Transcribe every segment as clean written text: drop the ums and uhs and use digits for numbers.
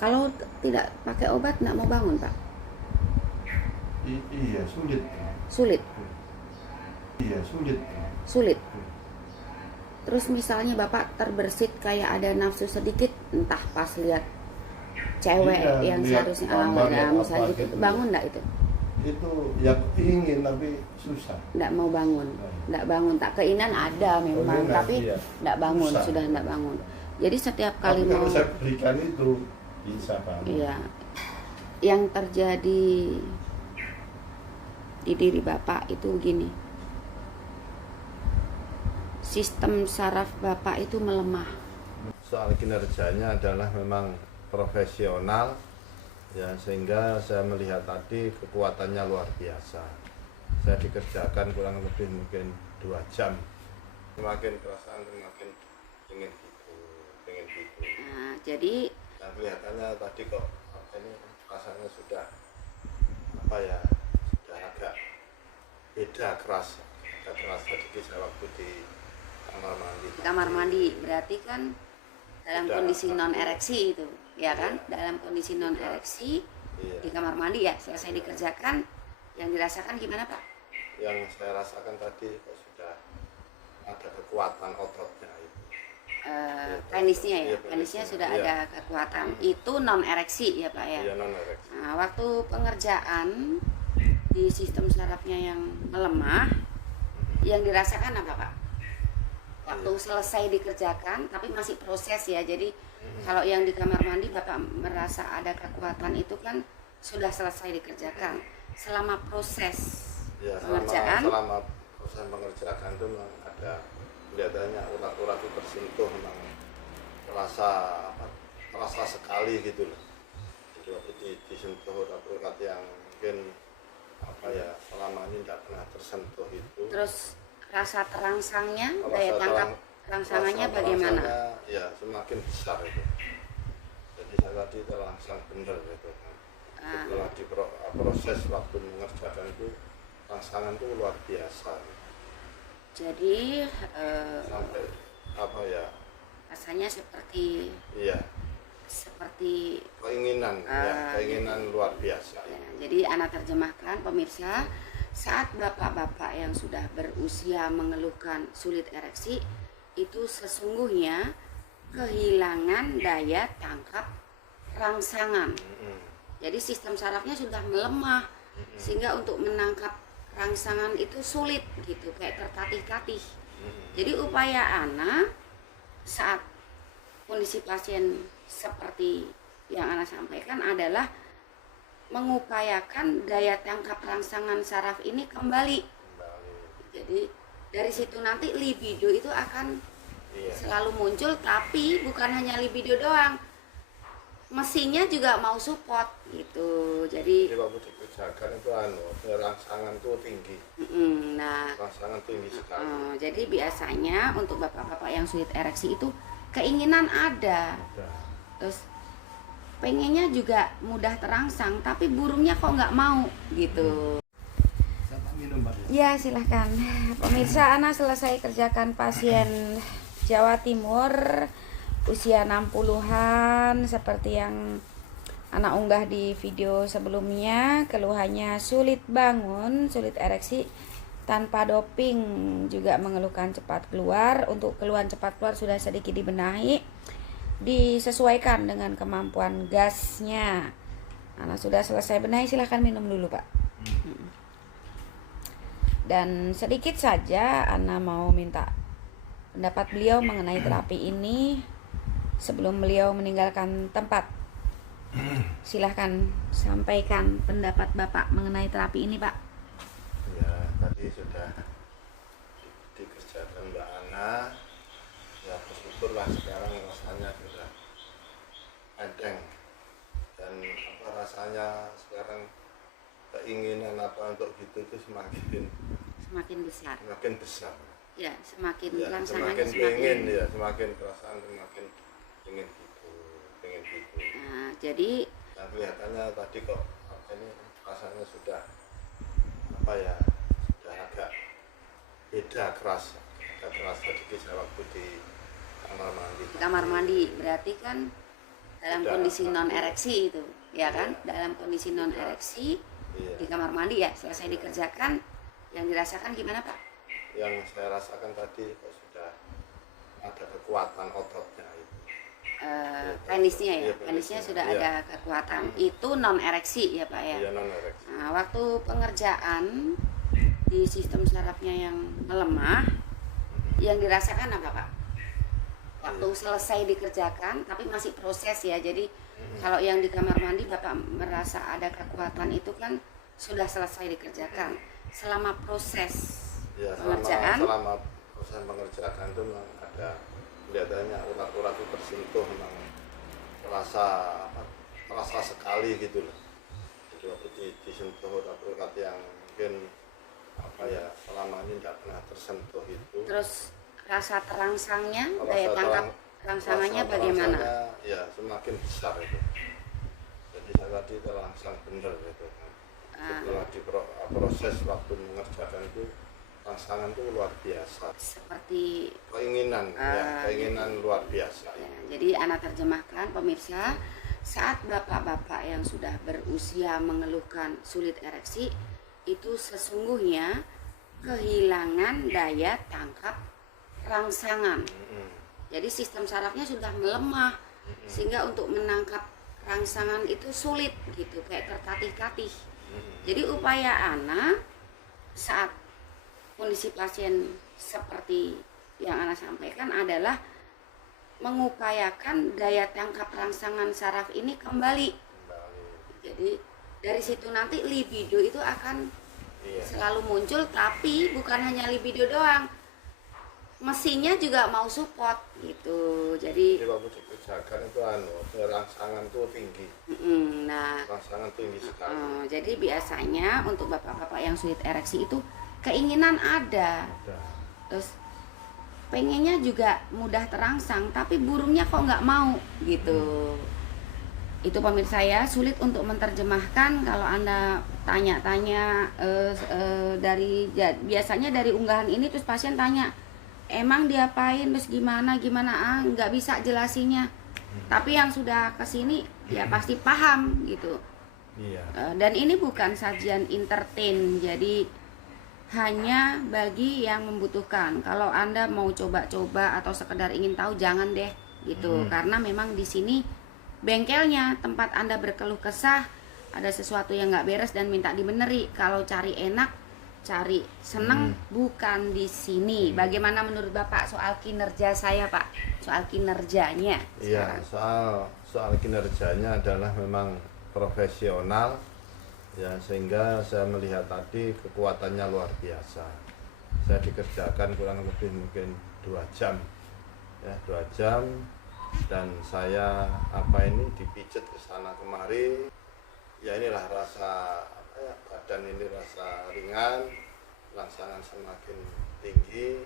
Kalau tidak pakai obat nggak mau bangun, Pak? Iya, sulit. Sulit. Iya, sulit. Sulit. Terus misalnya Bapak terbersit kayak ada nafsu sedikit, entah pas lihat cewek Iya, yang lihat seharusnya gambar misalnya apa gitu, gitu. bangun nggak itu? Itu ya ingin tapi susah. Nggak mau bangun, nggak bangun. Tak keinginan ada memang, Keinginan, tapi iya. nggak bangun, Susah. sudah nggak bangun. Jadi setiap Tapi kali kalau mau, saya berikan itu bisa bangun. iya, yang terjadi di diri Bapak itu gini, sistem saraf Bapak itu melemah. Soal kinerjanya adalah memang profesional ya, sehingga saya melihat tadi kekuatannya luar biasa. Saya dikerjakan kurang lebih mungkin 2 jam, semakin perasaan semakin ingin gitu. Nah, jadi Dan kelihatannya tadi kok ini rasanya sudah apa ya, sudah agak beda, keras sedikit saya waktu di kamar mandi. di kamar mandi berarti kan dalam Sudah, kondisi non ereksi itu, ya kan? Iya. Dalam kondisi non ereksi Iya. di kamar mandi ya, selesai dikerjakan, yang dirasakan gimana, Pak? Yang saya rasakan tadi kok sudah ada kekuatan ototnya itu. Penisnya ya, Iya, penisnya sudah iya. ada kekuatan. Itu non ereksi ya, Pak ya. Iya, non ereksi. Nah, waktu pengerjaan di sistem sarafnya yang melemah, yang dirasakan apa, Pak? Waktu selesai dikerjakan, tapi masih proses ya. Jadi kalau yang di kamar mandi Bapak merasa ada kekuatan itu kan sudah selesai dikerjakan. Selama proses Ya, pengerjaan, selama proses pengerjaan itu memang ada kelihatannya urat-urat itu tersentuh, memang terasa sekali gitu loh. Jadi waktu disentuh urat-urat yang mungkin apa ya, selama ini tidak pernah tersentuh itu. terus rasa terangsangnya, Rasa daya tangkap rangsangannya bagaimana? Ya semakin besar itu. Jadi saya tadi terangsang bener itu. Setelah proses waktu mengerjakan itu, rangsangan itu luar biasa. Jadi Sampai apa ya? rasanya seperti Iya, keinginan, ya, keinginan luar biasa. ya, jadi anak terjemahkan pemirsa, saat bapak-bapak yang sudah berusia mengeluhkan sulit ereksi itu sesungguhnya kehilangan daya tangkap rangsangan. Jadi sistem sarafnya sudah melemah sehingga untuk menangkap rangsangan itu sulit gitu, kayak tertatih-tatih. Jadi upaya Ana saat kondisi pasien seperti yang Ana sampaikan adalah mengupayakan daya tangkap rangsangan saraf ini kembali. Jadi dari situ nanti libido itu akan Iya. selalu muncul, tapi bukan hanya libido doang, mesinnya juga mau support gitu. Jadi Jadi waktu dikerjakan itu rangsangan itu tinggi, nah rangsangan tinggi sekali. jadi biasanya untuk bapak-bapak yang sulit ereksi itu keinginan ada, Udah. terus pengennya juga mudah terangsang, tapi burungnya kok nggak mau gitu. Sama minum, Pak. Ya silahkan. Pemirsa, Ana selesai kerjakan pasien Jawa Timur usia 60-an seperti yang Ana unggah di video sebelumnya. Keluhannya sulit bangun, sulit ereksi tanpa doping, juga mengeluhkan cepat keluar. Untuk keluhan cepat keluar sudah sedikit dibenahi, disesuaikan dengan kemampuan gasnya. Ana sudah selesai benahi, silahkan minum dulu, Pak. Dan sedikit saja Ana mau minta pendapat beliau mengenai terapi ini sebelum beliau meninggalkan tempat. Silahkan sampaikan pendapat Bapak mengenai terapi ini, Pak. Ya, tadi sudah dikerjakan Mbak Ana. Ya, bersyukurlah sekarang rasanya sudah enteng. Dan apa rasanya sekarang, keinginan apa untuk gitu itu Semakin besar. semakin besar. Ya, semakin Ya, rangsangannya semakin ingin, ya, semakin perasaan semakin ingin gitu. Nah, jadi Dan kelihatannya tadi kok ini rasanya sudah apa ya, sudah agak beda, keras sedikit saya waktu di kamar mandi. di kamar mandi berarti kan dalam Sudah. kondisi non ereksi itu, ya kan? Dalam kondisi non ereksi Iya. di kamar mandi ya, selesai dikerjakan, yang dirasakan gimana Pak? Yang saya rasakan tadi kok sudah ada kekuatan ototnya itu. Penisnya ya, Iya, penisnya sudah iya. ada kekuatan. Itu non ereksi ya Pak ya. Iya, non ereksi. Nah, waktu pengerjaan di sistem sarafnya yang melemah, yang dirasakan apa Pak? Waktu selesai dikerjakan, tapi masih proses ya. Jadi kalau yang di kamar mandi Bapak merasa ada kekuatan itu kan sudah selesai dikerjakan. Selama proses Ya, pengerjaan, selama proses pengerjaan itu memang ada kelihatannya urat-urat itu tersentuh, memang terasa sekali gitu loh. Jadi waktu disentuh urat-urat yang mungkin selama ini tidak pernah tersentuh itu. terus rasa terangsangnya, Rasa daya tangkap rangsangannya bagaimana? Ya semakin besar itu. Jadi saya tadi terangsang benar gitu. Setelah proses waktu mengerjakan itu rangsangan itu luar biasa. Seperti Keinginan keinginan luar biasa. ya, jadi anak terjemahkan pemirsa, saat bapak-bapak yang sudah berusia mengeluhkan sulit ereksi, itu sesungguhnya kehilangan daya tangkap rangsangan. Jadi sistem sarafnya sudah melemah sehingga untuk menangkap rangsangan itu sulit gitu, kayak tertatih-tatih. Jadi upaya Ana saat kondisi pasien seperti yang Ana sampaikan adalah mengupayakan daya tangkap rangsangan saraf ini kembali. Jadi dari situ nanti libido itu akan Iya. selalu muncul, tapi bukan hanya libido doang, mesinnya juga mau support gitu. Jadi Jadi waktu dikerjakan itu rangsangan itu tinggi. nah Rangsangan tinggi sekali. jadi biasanya untuk bapak-bapak yang sulit ereksi itu keinginan ada, terus pengennya juga mudah terangsang, tapi burungnya kok nggak mau gitu. Itu pemirsa ya, sulit untuk menerjemahkan kalau Anda tanya-tanya biasanya dari unggahan ini, terus pasien tanya emang diapain, terus gimana nggak bisa jelasinya. Tapi yang sudah kesini ya pasti paham gitu. Iya. Dan ini bukan sajian entertain, jadi hanya bagi yang membutuhkan. Kalau Anda mau coba-coba atau sekedar ingin tahu, jangan deh gitu. Karena memang di sini bengkelnya, tempat Anda berkeluh kesah, ada sesuatu yang nggak beres dan minta dibeneri. Kalau cari enak, cari seneng, bukan di sini. Bagaimana menurut Bapak soal kinerja saya, Pak? Soal kinerjanya Iya, sekarang. soal kinerjanya adalah memang profesional ya, sehingga saya melihat tadi kekuatannya luar biasa. Saya dikerjakan kurang lebih mungkin 2 jam ya, 2 jam, dan saya dipijet ke sana kemari. Ya inilah rasa badan ini rasa ringan, rangsangan semakin tinggi.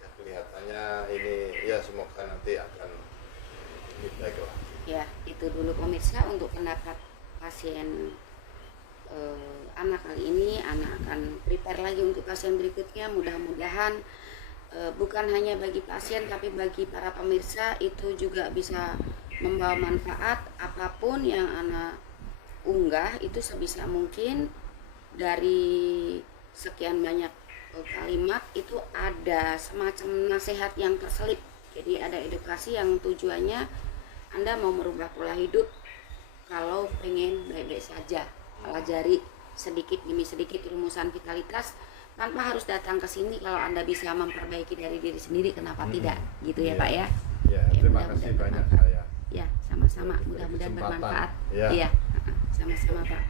Ya kelihatannya ini ya semoga nanti akan lebih baik lagi. Ya, itu dulu pemirsa untuk pendapat pasien anak kali ini. Anak akan prepare lagi untuk pasien berikutnya. Mudah-mudahan bukan hanya bagi pasien tapi bagi para pemirsa itu juga bisa membawa manfaat. Apapun yang anak unggah itu sebisa mungkin dari sekian banyak kalimat itu ada semacam nasihat yang terselip. Jadi ada edukasi yang tujuannya Anda mau merubah pola hidup. Kalau pengen baik-baik saja, pelajari sedikit demi sedikit rumusan vitalitas tanpa harus datang ke sini. Kalau Anda bisa memperbaiki dari diri sendiri, kenapa tidak? Gitu ya, Iya. Pak ya. Ya, Ya, terima mudah-mudahan kasih banyak bermanfaat. saya. Ya, sama-sama. Diberi Mudah-mudahan kesempatan. bermanfaat. Ya. Iya, sama-sama Pak.